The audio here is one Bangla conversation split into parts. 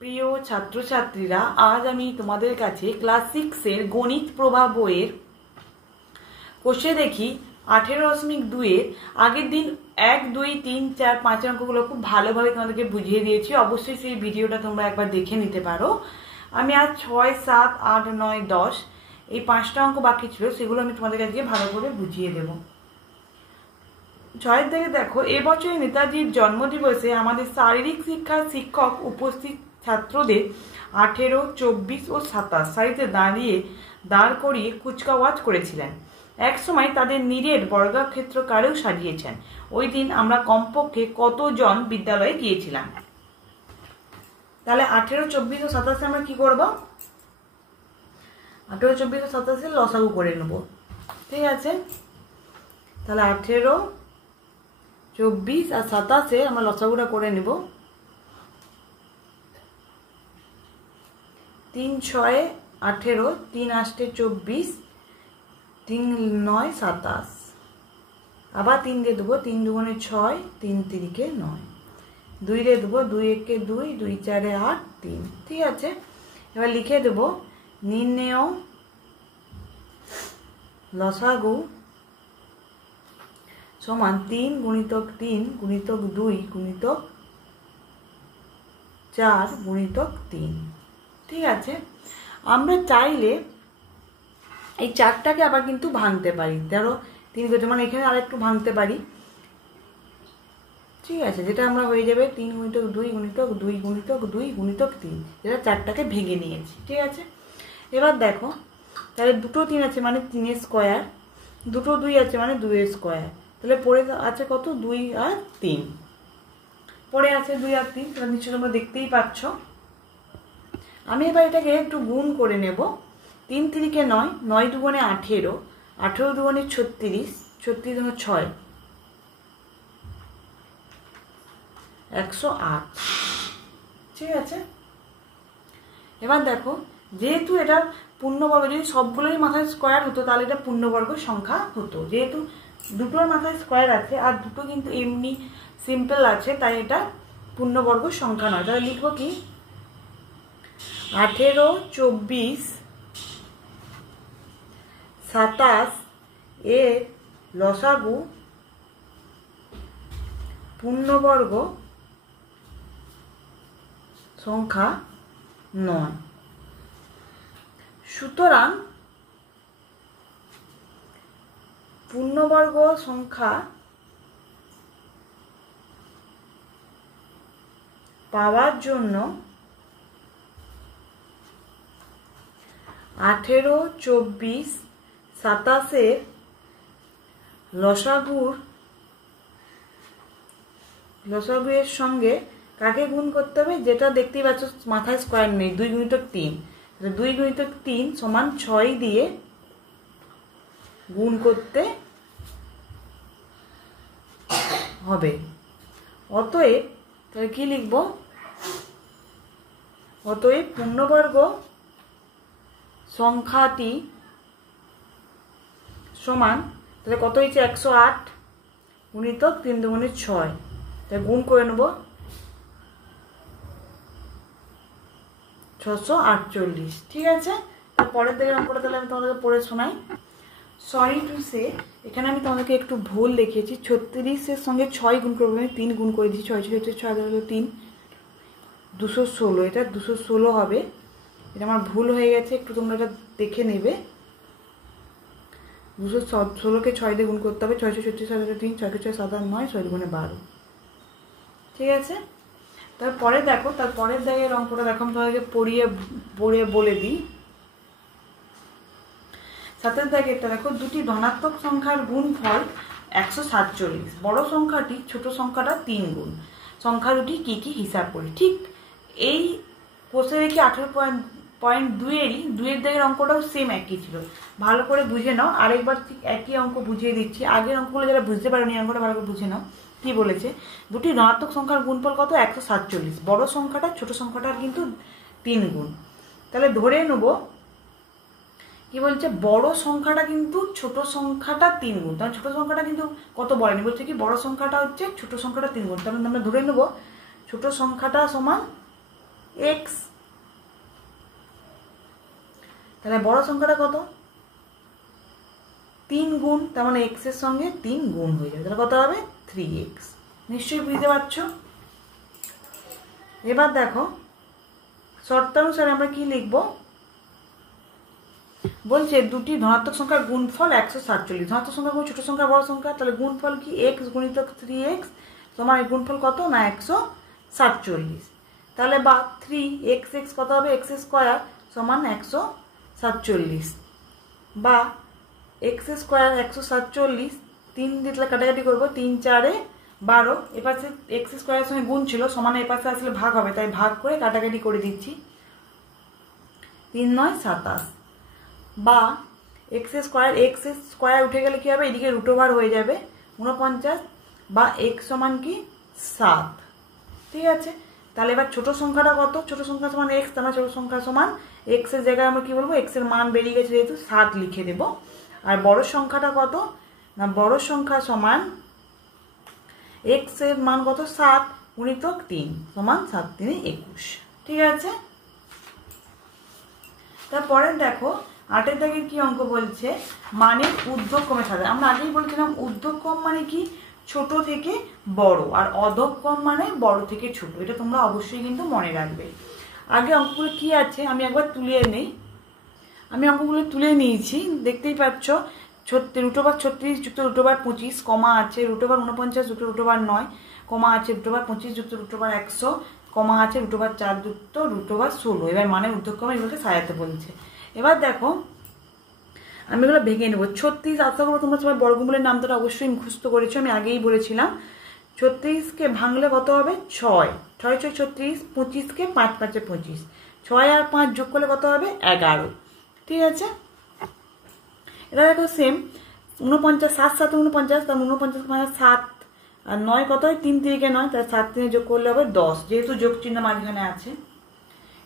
প্রিয় ছাত্রছাত্রীরা, আজ আমি তোমাদের কাছে ক্লাস 6-এর গণিত প্রভাব বইয়ের কোষে দেখি 18.2-এর আগের দিন 1, 2, 3, 4, 5 অঙ্কগুলো খুব ভালোভাবে তোমাদেরকে বুঝিয়ে দিয়েছি। অবশ্যই সেই ভিডিওটা তোমরা একবার দেখে নিতে পারো। আমি আজ 6, 7, 8, 9, 10 এই 5টা অঙ্ক বাকি ছিল, সেগুলো আমি তোমাদের কাছে ভালো করে বুঝিয়ে দেবো। 6 থেকে দেখো, এবছর নেতাজির জন্মদিবসে আমাদের শারীরিক শিক্ষার শিক্ষক উপস্থিত ছাত্রদের 18, 24 ও 27 সারিতে দাঁড় করিয়ে কুচকাওয়াজ করেছিলেন। একসময় তাদের নীরের বর্গক্ষেত্রকারেও সাজিয়েছেন। ওই দিন আমরা কমপক্ষে কতজন বিদ্যালয়ে গিয়েছিলাম? তাহলে 18, 24 ও 27 আমরা কি করব? 18, 24 ও 27 লসাগু করে নেব। ঠিক আছে, তাহলে 18, 24 আর 27 আমরা লসাগুটা করে নেব। 3, 6, 18, 3, 8, 24, 3, 9, 27, আবার 3 দিয়ে দেবো, 3 দুগুণে 6, 3 তিরিকে 9, 2 দিয়ে দেবো, 2 একে 2, 2 4 8, 3। ঠিক আছে, এবার লিখে দেবো নির্ণেয় লসাগু সমান 3 গুণিতক 3 গুণিতক 2 গুণিতক 4 গুণিতক 3। ঠিক আছে, আমরা চাইলে এই 4টাকে আবার কিন্তু ভাঙতে পারি। ধরো 3 গুণিতক মানে এখানে আর একটু ভাঙতে পারি। ঠিক আছে, যেটা আমরা হয়ে যাবে 3 গুণিতক 2 গুণিতক 2 গুণিতক 2 গুণিতক 3, যেটা 4টাকে ভেঙে নিয়েছি। ঠিক আছে, এবার দেখো, তাহলে দুটো 3 আছে মানে 3 স্কোয়ার, দুটো 2 আছে মানে 2 স্কোয়ার। তাহলে পড়ে আছে কত? 2 আর 3 পড়ে আছে, 2 আর 3। তাহলে নিশ্চয়ই তোমরা দেখতেই পাচ্ছ। আমি এবার এটাকে একটু গুণ করে নেব। 3 তিরিকে 9, 9 দুগুণে 18, 18 দুগুণে 36, 36 দুগুণে 6, 108। ঠিক আছে, এবার দেখো, যেহেতু এটা পূর্ণবর্গ, যদি সবগুলোই মাথায় স্কোয়ার হতো তাহলে এটা পূর্ণবর্গ সংখ্যা হতো। যেহেতু দুটোর মাথায় স্কোয়ার আছে আর দুটো কিন্তু এমনি সিম্পল আছে, তাই এটা পূর্ণবর্গ সংখ্যা নয়। তাহলে লিখবো কি? 18, 24, 27 এর লসাগু পূর্ণবর্গ সংখ্যা নয়। সুতরাং পূর্ণবর্গ সংখ্যা পাওয়ার জন্য 18, 24, 27 এর লসাগুর সঙ্গে কাকে গুণ করতে হবে? যেটা দেখতেই পাচ্ছ মাথায় স্কোয়ার নেই, 2 গুণিতক 3। 2 গুণিতক 3 সমান 6 দিয়ে গুণ করতে হবে। অতএব তাহলে কি লিখব? অতএব পূর্ণবর্গ সংখ্যাটি সমান, তাহলে কত হয়েছে? 108 গুণিতক 3 দুগুণে 6, তাহলে গুণ করে নেব 648। ঠিক আছে, পরের দিকে অঙ্কটা তাহলে আমি তোমাদেরকে পড়ে শোনাই। সরি টু সে, এখানে আমি তোমাদেরকে একটু ভুল লিখেছি। 36-এর সঙ্গে 6 গুণ করবো, আমি 3 গুণ করে দিচ্ছি। 6 হচ্ছে 6, 3, 216। এটা 216 হবে। এটা আমার ভুল হয়ে গেছে, একটু তোমরা এটা দেখে নেবে। 216কে 6 দিয়ে গুণ করতে হবে। 636, 3, 6 6, 7 আর 9, 6 গুণে 12। ঠিক আছে, তারপরে দেখো, তারপরের দাগের অঙ্কটা দেখো, আমি তোমাদেরকে পড়িয়ে বলে দিই। 7 দাগেরটা দেখো, দুটি ধনাত্মক সংখ্যার গুণফল 147। বড় সংখ্যাটি ছোট সংখ্যাটা 3 গুণ। সংখ্যা দুটি কি কি হিসাব করি? ঠিক এই কোষে দেখি 18.2-এরই 2-এর দাগের অঙ্কটাও সেম একই ছিল। ভালো করে বুঝে নাও। আরেকবার ঠিক একই অঙ্ক বুঝিয়ে দিচ্ছি। আগের অঙ্কগুলো যারা বুঝতে পারেনি, অঙ্কটা ভালো করে বুঝে নাও। কি বলেছে? দুটি ধনাত্মক সংখ্যার গুণফল কত? 147। বড় সংখ্যাটা ছোট সংখ্যাটার কিন্তু 3 গুণ। তাহলে ধরে নেব, কি বলছে? বড় সংখ্যাটা কিন্তু ছোট সংখ্যাটা 3 গুণ। তাহলে ছোট সংখ্যাটা কিন্তু কত বলেনি, বলছে কি বড় সংখ্যাটা হচ্ছে ছোট সংখ্যাটা 3 গুণ। তাহলে আমরা ধরে নেব ছোট সংখ্যাটা সমান এক্স। তাহলে বড় সংখ্যাটা কত? 3 গুণ, তার মানে এক্স এর সঙ্গে 3 গুণ হয়ে যাবে, তাহলে কত হবে? 3x। নিশ্চয়ই বুঝতে পারছো। এবার দেখো শর্তানুসারে আমরা কি লিখব, বলছে দুটি ধনাত্মক সংখ্যার গুণফল 147। ধনাত্মক সংখ্যা কোন, ছোট সংখ্যা বড় সংখ্যা, তাহলে গুণফল কি x গুণিতক 3x, তোমার গুণফল কত না 147। তাহলে বা 3x কত হবে? x স্কয়ার সমান 147, বা x স্কয়ার 147, 3 দিয়ে কাটাকাটি করবো, 3 4 12, এপাশে এক্স স্কোয়ারের সঙ্গে গুণ ছিল, সমান এপাশে আসলে ভাগ হবে, তাই ভাগ করে কাটাকাটি করে দিচ্ছি, 3 9 27, বা এক্স স্কোয়ার উঠে গেলে কি হবে? এদিকে রুট ওভার হয়ে যাবে 49, বা এক্স সমান কি 7। ঠিক আছে, তাহলে এবার ছোট সংখ্যাটা কত? ছোট সংখ্যা সমান এক্স, তাহলে ছোট সংখ্যা সমান এক্স এর জায়গায় আমরা কি বলবো? এক্স এর মান বেরিয়ে গেছে যেহেতু 7 লিখে দেব। আর বড় সংখ্যাটা কত না, বড় সংখ্যা সমান এক্স এর মান কত? 7 গুণিতক 3 সমান 7 3 21। ঠিক আছে, তারপরে দেখো 8 দাগের কি অঙ্ক বলছে, মানের ঊর্ধ্বক্রমে সাজানো। আমরা আগেই বলছিলাম ঊর্ধ্বক্রম মানে কি ছোট থেকে বড়, আর অধঃক্রম মানে বড় থেকে ছোট। এটা তোমরা অবশ্যই কিন্তু মনে রাখবে। আগে অঙ্কগুলো কি আছে আমি একবার তুলে নেই। আমি অঙ্কগুলো তুলে নিয়েছি, দেখতেই পাচ্ছ। √36 যুক্ত √25, কমা আছে √49 যুক্ত √9, কমা আছে √25 যুক্ত √100, কমা আছে √4 যুক্ত √16। এবার মানে ঊর্ধ্বক্রমে এগুলোকে সাজাতে বলছে। এবার দেখো আমি এগুলো ভেঙে নেবো। 36, আশা করবো তোমরা সবাই বর্গমূলের নামটা অবশ্যই মুখস্থ করেছো, আমি আগেই বলেছিলাম। 36কে ভাঙলে কত হবে? 6 6 6 36, 25কে 5 5 25, 6 আর 5 যোগ করলে কত হবে? 11। ঠিক আছে, এটা দেখো সেম 49, 7 7 49, তার 49 মানে 7, আর 9 কত হয়? 3 3 9, তার 7 3 যোগ করলে হবে 10, যেহেতু যোগ চিহ্ন মাঝখানে আছে।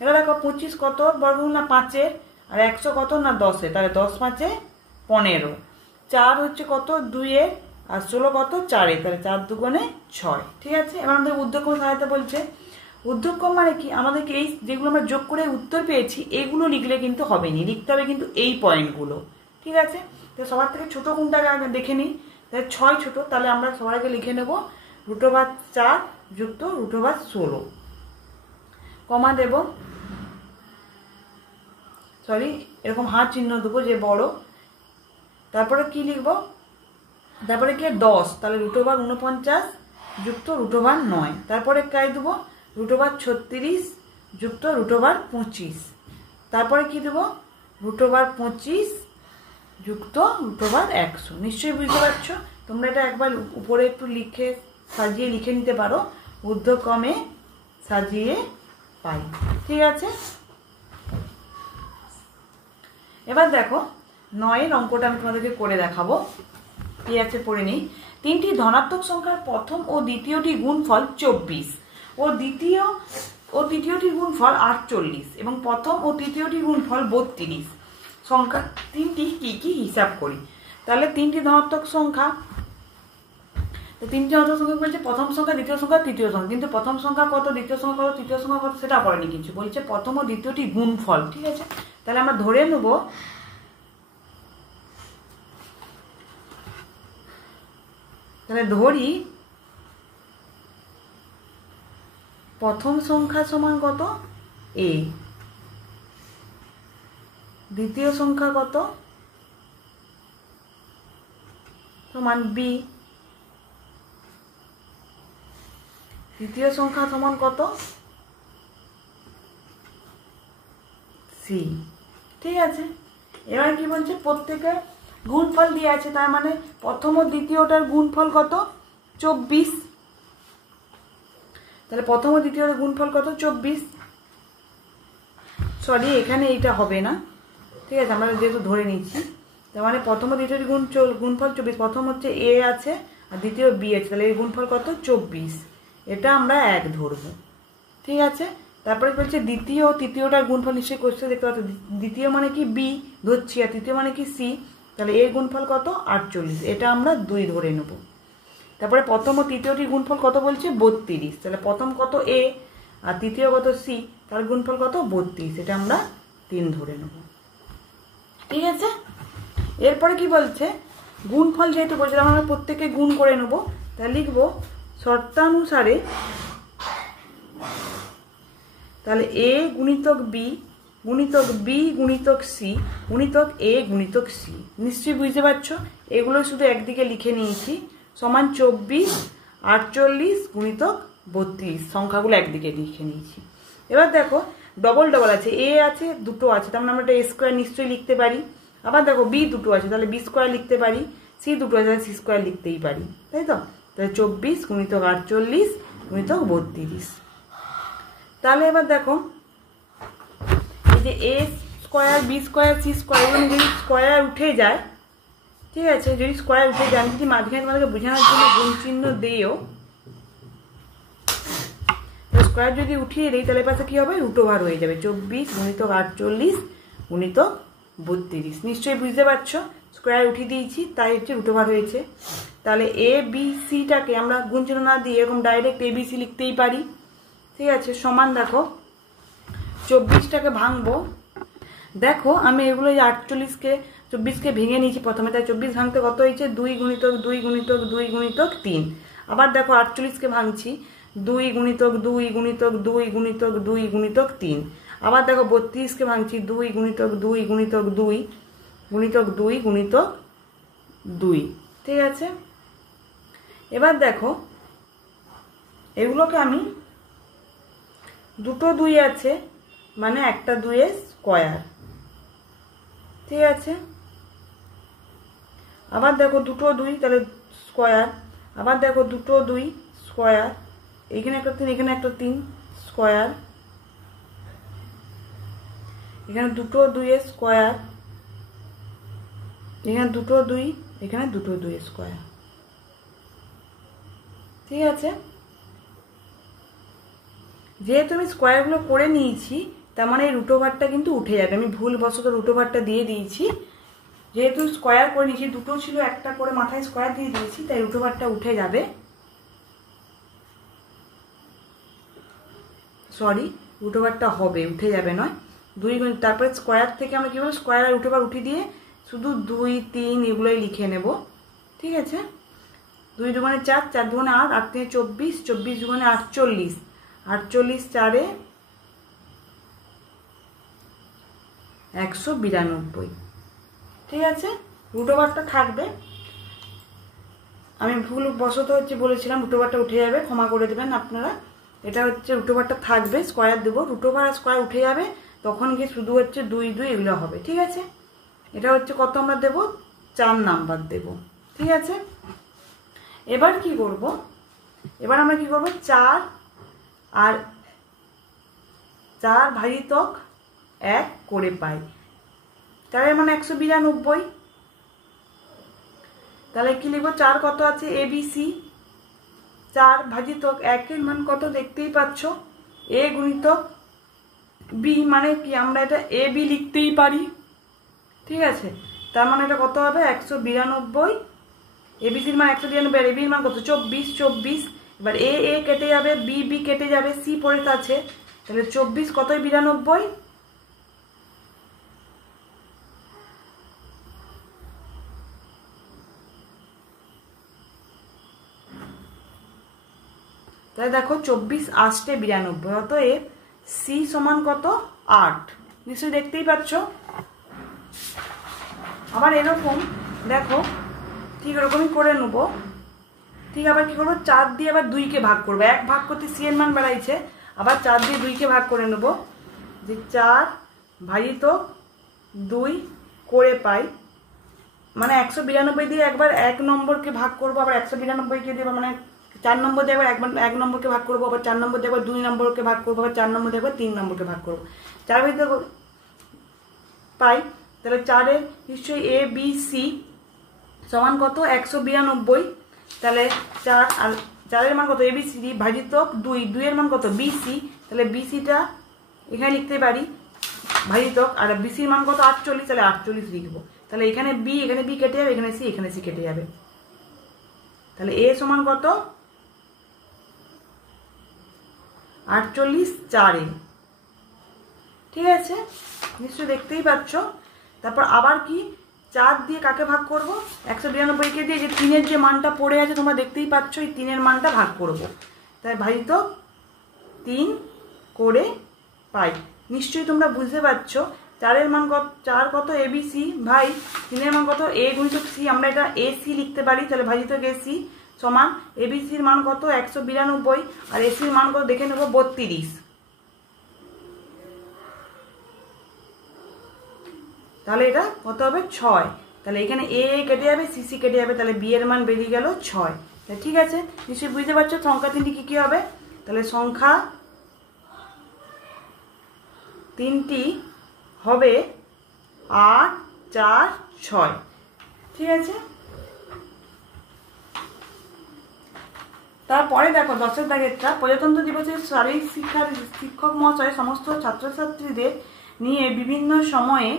এটা দেখো 25 কত বর্গমূল না 5-এর, আর 100 কত না 10-এর, তাহলে 10 5 15, 4 হচ্ছে কত 2-এর, আর 16 কত 4-এর, তাহলে 4 2 6। ঠিক আছে, এবার আমাদের ঊর্ধ্বক্রম সাজাতে বলছে। ঊর্ধ্বক্রম মানে কি, আমাদেরকে এই যেগুলো আমরা যোগ করে উত্তর পেয়েছি এগুলো লিখলে কিন্তু হবে না, লিখতে হবে কিন্তু এই পয়েন্টগুলো। ঠিক আছে, তো সবার থেকে ছোট কোনটাকে আগে দেখে নিই। তাহলে 6 ছোট, তাহলে আমরা সবার আগে লিখে নেব √4 যুক্ত √16, কমা দেব, সরি এরকম হাত চিহ্ন দেবো যে বড়। তারপরে কি লিখবো? তারপরে কি 10, তাহলে √49 যুক্ত √9, তারপরে কাই দেবো √36 যুক্ত √25, তারপরে কি দেবো √25 যুক্ত √100। নিশ্চয়ই বুঝতে পারছো। তোমরা এটা একবার উপরে একটু লিখে সাজিয়ে লিখে নিতে পারো, ঊর্ধ্বক্রমে সাজিয়ে পাই। ঠিক আছে, এবার দেখো 9-এর অঙ্কটা আমি তোমাদেরকে করে দেখাবো। কি আছে পড়ে নিই। 3টি ধনাত্মক সংখ্যার প্রথম ও দ্বিতীয়টি গুণফল 24 ও তৃতীয়টির গুণফল 48 এবং প্রথম ও তৃতীয়টির গুণফল 32। সংখ্যা 3টি কি কি হিসাব করি। তাহলে 3টি ধনাত্মক সংখ্যা, তো 3টি ধনাত্মক সংখ্যা বলছে প্রথম সংখ্যা, দ্বিতীয় সংখ্যা, তৃতীয় সংখ্যা। কিন্তু প্রথম সংখ্যা কত, দ্বিতীয় সংখ্যা কত, তৃতীয় সংখ্যা কত সেটা পড়েনি কিছু, বলছে প্রথম ও দ্বিতীয়টি গুণফল। ঠিক আছে, তাহলে আমরা ধরে নেব তাহলে ধরি প্রথম সংখ্যা সমান কত? a, দ্বিতীয় সংখ্যা কত সমান b, তৃতীয় সংখ্যা সমান কত? c। ঠিক আছে, এবার কি বলছে প্রত্যেকের গুণফল দিয়ে আছে, তার মানে প্রথম ও দ্বিতীয়টার গুণফল কত? 24। তাহলে প্রথম ও দ্বিতীয়টার গুণফল কত? 24। সরি এখানে এইটা হবে না, ঠিক আছে, আমরা যেহেতু ধরে নিচ্ছি। তার মানে প্রথম ও দ্বিতীয়টি গুণফল 24, প্রথম হচ্ছে a আছে আর দ্বিতীয় b আছে, তাহলে এই গুণফল কত? 24। এটা আমরা 1 ধরবো। ঠিক আছে, তারপরে বলছে দ্বিতীয় ও তৃতীয়টার গুণফল নিশ্চয়ই কোশ্চেন দেখতে পাচ্ছ। দ্বিতীয় মানে কি b ধরছি, আর তৃতীয় মানে কি c, তাহলে এর গুণফল কত? 48, এটা আমরা 2 ধরে নেব। তারপরে প্রথম ও তৃতীয়টির গুণফল কত বলছে? 32, তাহলে প্রথম কত? a আর তৃতীয় কত সি, তার গুণফল কত 32, এটা আমরা 3 ধরে নেব। ঠিক আছে, এরপরে কি বলছে, গুণফল যেহেতু বলছে আমরা প্রত্যেকে গুণ করে নেব, তাহলে লিখব শর্তানুসারে, তাহলে এ গুণিতক বি গুণিতক বি গুণিতক সি গুণিতক এ গুণিতক সি। নিশ্চয়ই বুঝতে পারছো, এগুলো শুধু একদিকে লিখে নিয়েছি, সমান 24 48 গুণিতক 32, সংখ্যাগুলো একদিকে লিখে নিয়েছি। এবার দেখো ডবল ডবল আছে, এ আছে দুটো আছে, তার মানে আমরা একটা এ স্কোয়ার নিশ্চয়ই লিখতে পারি। আবার দেখো বি দুটো আছে, তাহলে বি স্কোয়ার লিখতে পারি, সি দুটো আছে তাহলে সি স্কোয়ার লিখতেই পারি, তাই তো। তাহলে 24 গুণিতক 48 গুণিতক 32। তাহলে এবার দেখো এই যে A square B square C square, এগুলো যদি স্কোয়ার উঠে যায়, ঠিক আছে, যদি স্কোয়ার উঠে যায়, আমি যদি মাঝখানে তোমাদেরকে বোঝানোর জন্য গুণ চিহ্ন দিও, স্কোয়ার যদি উঠিয়ে দিই তাহলে পাশে কি হবে, রুট ওভার হয়ে যাবে, 24 গুণিতক 48 গুণিতক 32। নিশ্চয়ই বুঝতে পারছো, স্কোয়ার উঠিয়ে দিয়েছি তাই হচ্ছে রুট ওভার হয়েছে। তাহলে এ বি সিটাকে আমরা গুণ চিহ্ন না দিয়ে এরকম ডাইরেক্ট এ বি সি লিখতেই পারি। ঠিক আছে, সমান দেখো 24টাকে ভাঙবো, দেখো আমি এগুলো 48কে 24কে ভেঙে নিয়েছি প্রথমে, তাই 24 ভাঙতে কত হয়েছে, 2 গুণিতক 2 গুণিতক 2 গুণিতক 3। আবার দেখো 48কে ভাঙছি, 2 গুণিতক 2 গুণিতক 2 গুণিতক 2 গুণিতক 3। আবার দেখো 32কে ভাঙছি, 2 গুণিতক 2 গুণিতক 2 গুণিতক 2 গুণিতক 2। ঠিক আছে, এবার দেখো এগুলোকে আমি দুটো 2 আছে মানে একটা 2 এর স্কোয়ার। ঠিক আছে, আবার দেখো দুটো 2 তাহলে স্কোয়ার, আবার দেখো দুটো 2 স্কোয়ার, এখানে একটা 3 এখানে একটা 3 স্কোয়ার, এখানে দুটো 2 এর স্কোয়ার, এখানে দুটো 2, এখানে দুটো 2 এর স্কোয়ার। ঠিক আছে, যেহেতু আমি স্কোয়ারগুলো করে নিয়েছি তার মানে এই রুট ওভারটা কিন্তু উঠে যাবে, আমি ভুলবশত রুট ওভারটা দিয়ে দিয়েছি, যেহেতু স্কোয়ার করে নিয়েছি, দুটো ছিল একটা করে মাথায় স্কোয়ার দিয়ে দিয়েছি, তাই রুট ওভারটা উঠে যাবে। সরি, রুট ওভারটা হবে, উঠে যাবে নয়, 2 গুণ, তারপরে স্কোয়ার থেকে আমরা কি বলবো, স্কোয়ার আর রুট ওভার উঠিয়ে দিয়ে শুধু 2 3 এগুলোই লিখে নেব। ঠিক আছে, 2 দুগুণে 4, 4 দুগুণে 8, 8 থেকে 24, 24 দুগুণে 48, 48 4 192। ঠিক আছে, রুট ওভারটা থাকবে, আমি ভুলবশত হচ্ছে বলেছিলাম রুট ওভারটা উঠে যাবে, ক্ষমা করে দেবেন আপনারা। এটা হচ্ছে রুট ওভারটা থাকবে, স্কোয়ার দেবো, রুট ওভার আর স্কোয়ার উঠে যাবে, তখন গিয়ে শুধু হচ্ছে 2 2 এগুলো হবে। ঠিক আছে, এটা হচ্ছে কত আমরা দেব, 4 নাম্বার দেব। ঠিক আছে, এবার কি করব, এবার আমরা কি করব, 4 আর 4 ভাজিতক 1 করে পাই, তাহলে মানে 192। তাহলে কি লিখবো, 4 কত আছে এ বি সি, 4 ভাজিতক 1 এর মান কত দেখতেই পাচ্ছ, এ গুণিতক বি, মানে কি আমরা এটা এ বি লিখতেই পারি। ঠিক আছে, তার মানে এটা কত হবে 192, এবিসির মান 192 আর এবির মান কত 24 24। এবার এ এ কেটে যাবে, বি বি কেটে যাবে, সি পড়ে আছে, তাহলে 24 কতই 92। তাহলে দেখো 24 8 92, অতএব সি সমান কত 8, নিশ্চয়ই দেখতেই পাচ্ছ। আবার এরকম দেখো ঠিক এরকমই করে নেব। ঠিক, আবার কি করবো, 4 দিয়ে আবার 2কে ভাগ করবো, 1 ভাগ করতে সি এর মান বাড়াইছে, আবার 4 দিয়ে 2কে ভাগ করে নেব, যে 4 ভাজিতক 2 করে পাই, মানে 192 দিয়ে একবার 1 নম্বরকে ভাগ করবো, আবার 192কে দিয়ে মানে 4 নম্বর দিয়ে একবার 1 নম্বরকে ভাগ করবো, আবার 4 নম্বর দিয়ে একবার 2 নম্বরকে ভাগ করবো, আবার 4 নম্বর দিয়ে একবার 3 নম্বরকে ভাগ করবো, 4 ভাজিতক পাই। তাহলে 4 এর নিশ্চয়ই এ বি সি সমান কত 192, তাহলে 4 আর 4 এর মান কত এ বি সি ভাজিতক 2, 2 এর মান কত বি সি, তাহলে বি সিটা এখানে লিখতে পারি ভাজিতক, আর বি সির মান কত 48, তাহলে 48 লিখবো। তাহলে এখানে বি কেটে যাবে, এখানে সি কেটে যাবে, তাহলে এ সমান কত 48 4-এ, ঠিক আছে, নিশ্চয়ই দেখতেই পাচ্ছ। তারপর আবার কি 4 দিয়ে কাকে ভাগ করব, 192কে দিয়ে যে 3-এর যে মানটা পড়ে আছে তোমরা দেখতেই পাচ্ছ, এই 3-এর মানটা ভাগ করব। তাই ভাজিত 3 করে পাই। নিশ্চয়ই তোমরা বুঝতে পারছো 4-এর মান কত, 4 কত ABC ভাই 3-এর মান কত A গুণিতক C, আমরা এটা AC লিখতে পারি। তাহলে ভাজিত AC সমান ABCর মান কত 192 আর ACর মান কত দেখে নেব 32। তাহলে এটা কত হবে 6। তাহলে এখানে A কেটে যাবে, CC কেটে যাবে, তাহলে B এর মান বেরিয়ে গেল 6। তাহলে ঠিক আছে, নিশ্চয়ই বুঝতে পারছো সংখ্যা তিনটি কি কি হবে। তাহলে সংখ্যা তিনটি হবে 8 4 6, ঠিক আছে। তারপরে দেখো 10-এর দাগেরটা, প্রজাতন্ত্র দিবসে শারীরিক শিক্ষার শিক্ষক মহাশয় সমস্ত ছাত্রছাত্রীদের নিয়ে বিভিন্ন সময়ে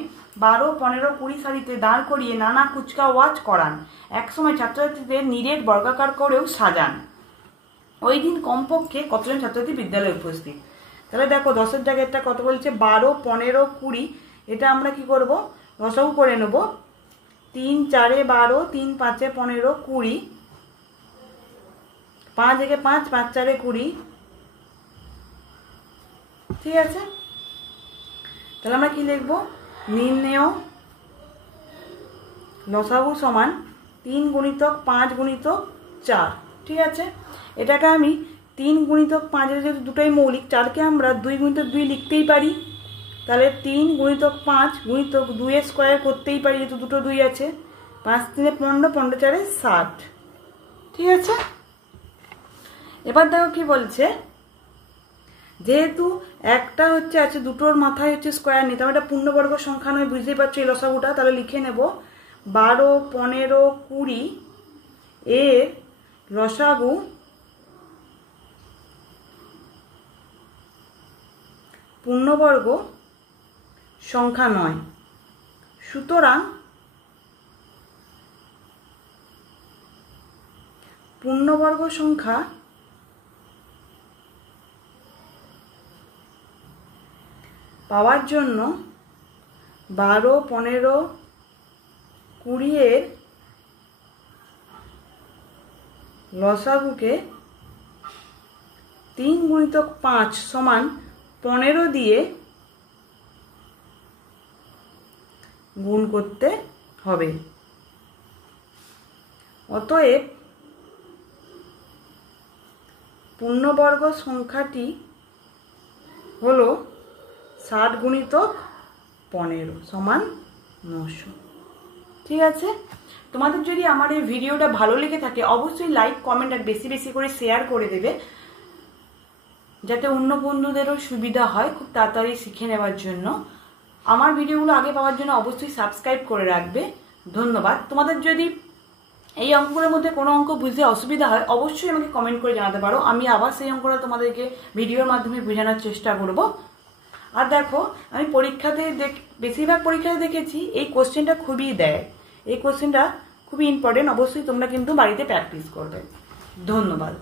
12 15 20 সারিতে দাঁড় করিয়ে নানা কুচকাওয়াজ করান। একসময় ছাত্রছাত্রীদের নিরেট বর্গাকার করেও সাজান। ওই দিন কমপক্ষে কতজন ছাত্রছাত্রী বিদ্যালয়ে উপস্থিত। তাহলে দেখো 10-এর জায়গাটা কত বলছে 12 15 20, এটা আমরা কি করব লসাগু করে নেব। 3 4 12, 3 5 15 20, 5 1 5, 5 4 20, ঠিক আছে। তাহলে আমরা কি লিখবো, নির্ণেয় লসাগু সমান 3 গুণিতক 5 গুণিতক 4, ঠিক আছে। এটাকে আমি 3 গুণিতক 5-এর যেহেতু দুটোই মৌলিক, 4কে আমরা 2 গুণিতক 2 লিখতেই পারি। তাহলে 3 গুণিতক 5 গুণিতক 2 স্কোয়ার করতেই পারি, যেহেতু দুটো 2 আছে। 5 3 15, 15 4 60, ঠিক আছে। এবার দেখো কি বলছে, যেহেতু একটা হচ্ছে আছে দুটোর মাথায় হচ্ছে স্কোয়ার নেই, তাহলে এটা পূর্ণবর্গ সংখ্যা নয়, বুঝতেই পারছো এই লসাগুটা। তাহলে লিখে নেব 12 15 20 এর লসাগু পূর্ণবর্গ সংখ্যা নয়। সুতরাং পূর্ণবর্গ সংখ্যা পাওয়ার জন্য 12 15 20 এর লসাগুকে 3 গুণিতক 5 সমান 15 দিয়ে গুণ করতে হবে। অতএব পূর্ণবর্গ সংখ্যাটি হলো 60 গুণিতক 15 সমান 900, ঠিক আছে। তোমাদের যদি আমার এই ভিডিওটা ভালো লেগে থাকে অবশ্যই লাইক কমেন্ট আর বেশি বেশি করে শেয়ার করে দেবে, যাতে অন্য বন্ধুদেরও সুবিধা হয় খুব তাড়াতাড়ি শিখে নেওয়ার জন্য। আমার ভিডিওগুলো আগে পাওয়ার জন্য অবশ্যই সাবস্ক্রাইব করে রাখবে। ধন্যবাদ। তোমাদের যদি এই অঙ্কগুলোর মধ্যে কোনো অঙ্ক বুঝতে অসুবিধা হয় অবশ্যই আমাকে কমেন্ট করে জানাতে পারো, আমি আবার সেই অঙ্কটা তোমাদেরকে ভিডিওর মাধ্যমে বোঝানোর চেষ্টা করব। আর দেখো আমি পরীক্ষাতে বেশিরভাগ পরীক্ষাতে দেখেছি এই কোশ্চেনটা খুবই দেয়, এই কোশ্চেনটা খুবই ইম্পর্টেন্ট, অবশ্যই তোমরা কিন্তু বাড়িতে প্র্যাকটিস করবে। ধন্যবাদ।